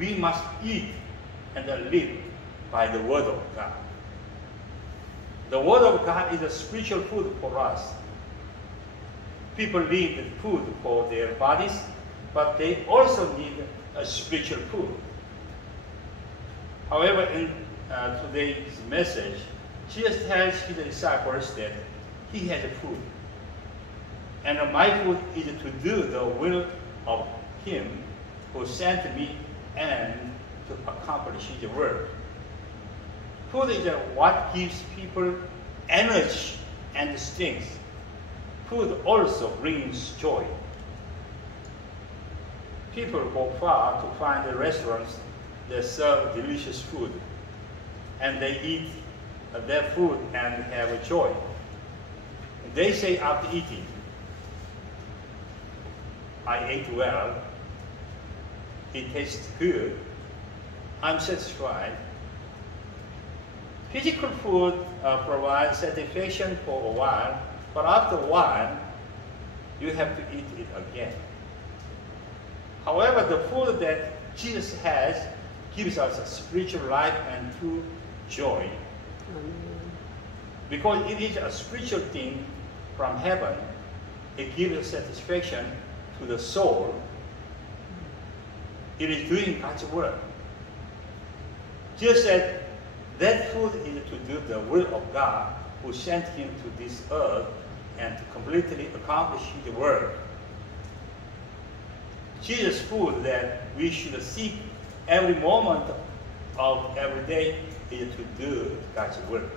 we must eat and live by the Word of God. The Word of God is a spiritual food for us. People need food for their bodies, but they also need a spiritual food. However, in today's message, Jesus tells his disciples that he has food. And my food is to do the will of him who sent me and to accomplish his work. Food is what gives people energy and strength. Food also brings joy. People go far to find the restaurants that serve delicious food, and they eat their food and have joy. They say after eating, I ate well, it tastes good, I'm satisfied. Physical food provides satisfaction for a while, but after a while, you have to eat it again. However, the food that Jesus has gives us a spiritual life and true joy. Because it is a spiritual thing from heaven, it gives satisfaction to the soul. It is doing God's work. Jesus said that food is to do the will of God who sent him to this earth and to completely accomplish his work. Jesus' food that we should seek every moment of every day is to do God's work.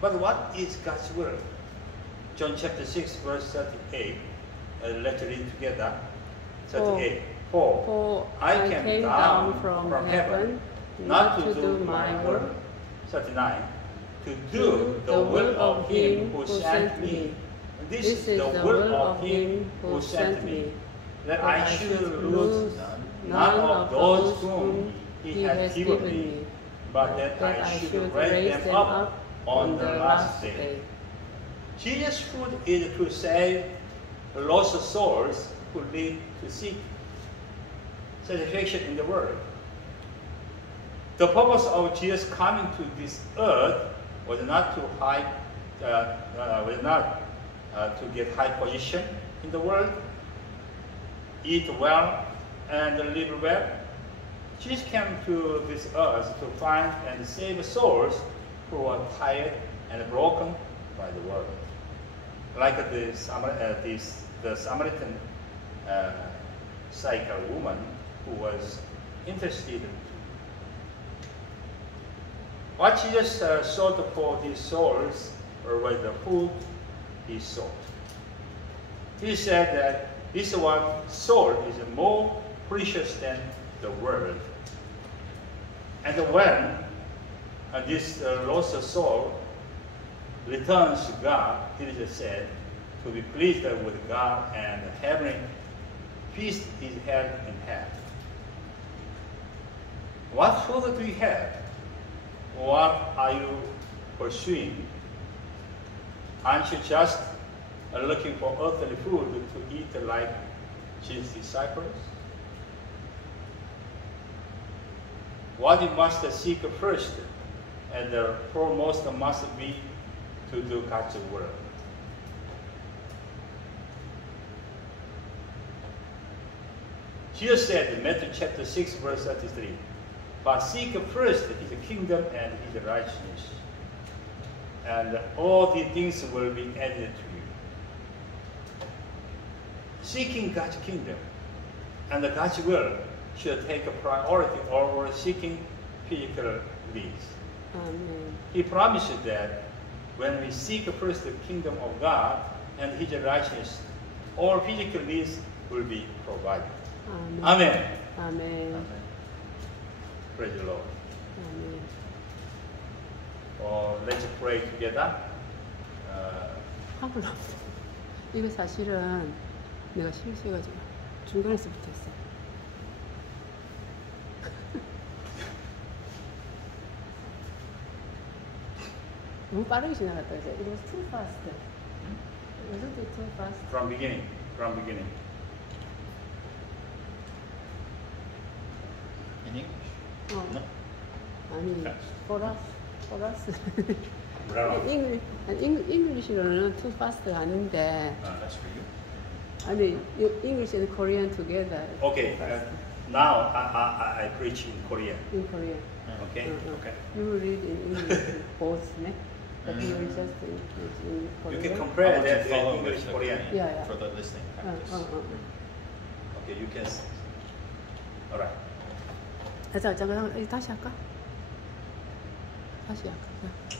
But what is God's work? John chapter 6, verse 38. Let's read together. 38. For I came down from heaven not to do my work. 39. To do the will of him who sent me. This is the will of him who sent me, that I should lose none of those whom he has given me, but that I should raise them up on the last day. Jesus' food is to save lost souls who need to seek satisfaction in the world. The purpose of Jesus coming to this earth was not to to get high position in the world, eat well, and live well. Jesus came to this earth to find and save souls who are tired and broken by the world. Like the Samaritan psycho woman who was interested. What Jesus sought for these souls was the food he sought. He said that this one soul is more precious than the world. And when this lost soul returns to God, it is said, to be pleased with God, and heavenly feast is held in heaven. What food do you have? What are you pursuing? Aren't you just looking for earthly food to eat like Jesus' disciples? What you must seek first and the foremost must be to do God's work. Jesus said in Matthew chapter 6, verse 33, but seek first his kingdom and his righteousness, and all these things will be added to you. Seeking God's kingdom and God's will should take a priority over seeking physical needs. Amen. He promised that when we seek first the kingdom of God and his righteousness, all physical needs will be provided. Amen. Amen. Amen. Amen. Praise the Lord. 아멘. Let's pray together. 화불러. 이거 사실은 내가 실수해가지고 중간에서부터 했어. 너무 빠르게 지나갔다 이제. It was too fast. Wasn't it too fast? From beginning. In English? 어. No? 아니, Fast. for us. Bravo. English로는 too fast가 아닌데, That's for you. 아니, English and Korean together. Okay, now I preach in Korean. In Korean. Okay? Okay. You will read in English both, né? But you will just in You Korean. can I'll compare let you that follow with English with the Korean. Korean Yeah, yeah. for the listening practice. Okay, you can. Alright. 자, 잠깐 다시 할까? 다시 할까? 자.